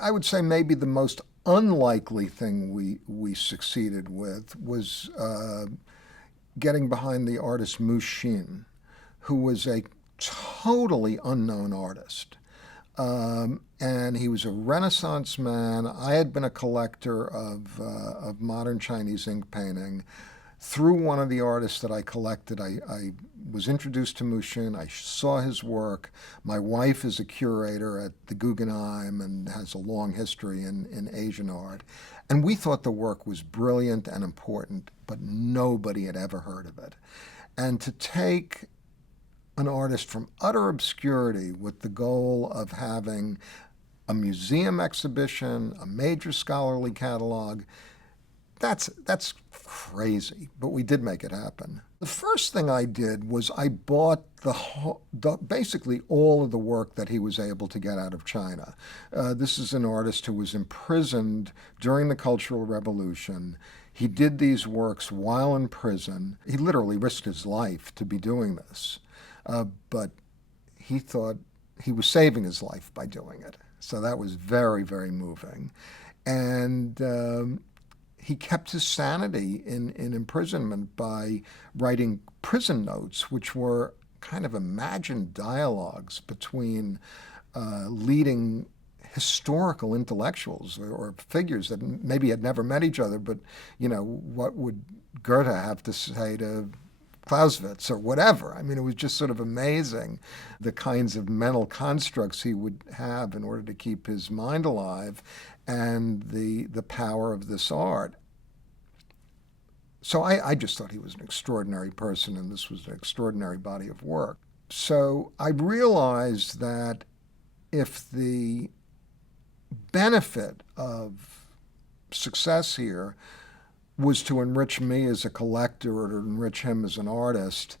I would say maybe the most unlikely thing we succeeded with was getting behind the artist Mu Xin, who was a totally unknown artist. And he was a Renaissance man. I had been a collector of modern Chinese ink painting. Through one of the artists that I collected, I was introduced to Mu Xin. I saw his work. My wife is a curator at the Guggenheim and has a long history in Asian art. And we thought the work was brilliant and important, but nobody had ever heard of it. And to take an artist from utter obscurity with the goal of having a museum exhibition, a major scholarly catalog, that's crazy, but we did make it happen. The first thing I did was I bought basically all of the work that he was able to get out of China. This is an artist who was imprisoned during the Cultural Revolution. He did these works while in prison. He literally risked his life to be doing this, but he thought he was saving his life by doing it. So that was very, very moving. And he kept his sanity in imprisonment by writing prison notes, which were kind of imagined dialogues between leading historical intellectuals or figures that maybe had never met each other, but, what would Goethe have to say to Clausewitz or whatever? I mean, it was just sort of amazing the kinds of mental constructs he would have in order to keep his mind alive and the power of this art. So I just thought he was an extraordinary person, and this was an extraordinary body of work. So I realized that if the benefit of success here was to enrich me as a collector or to enrich him as an artist,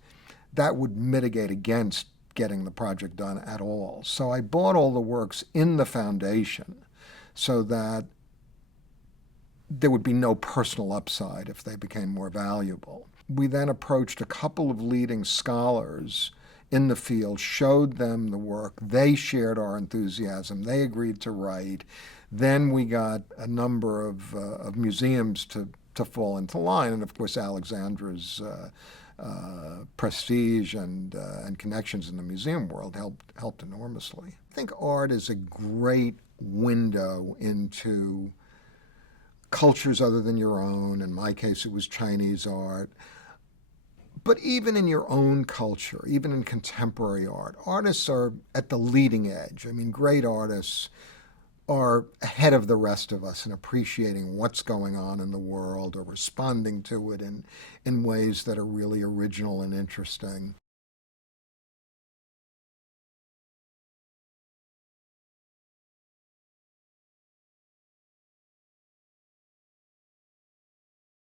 that would mitigate against getting the project done at all. So I bought all the works in the foundation so that there would be no personal upside if they became more valuable. We then approached a couple of leading scholars in the field, showed them the work. They shared our enthusiasm. They agreed to write. Then we got a number of museums to fall into line, and of course Alexandra's prestige and connections in the museum world helped enormously. I think art is a great window into cultures other than your own. In my case, it was Chinese art. But even in your own culture, even in contemporary art, artists are at the leading edge. I mean, great artists are ahead of the rest of us in appreciating what's going on in the world or responding to it in ways that are really original and interesting.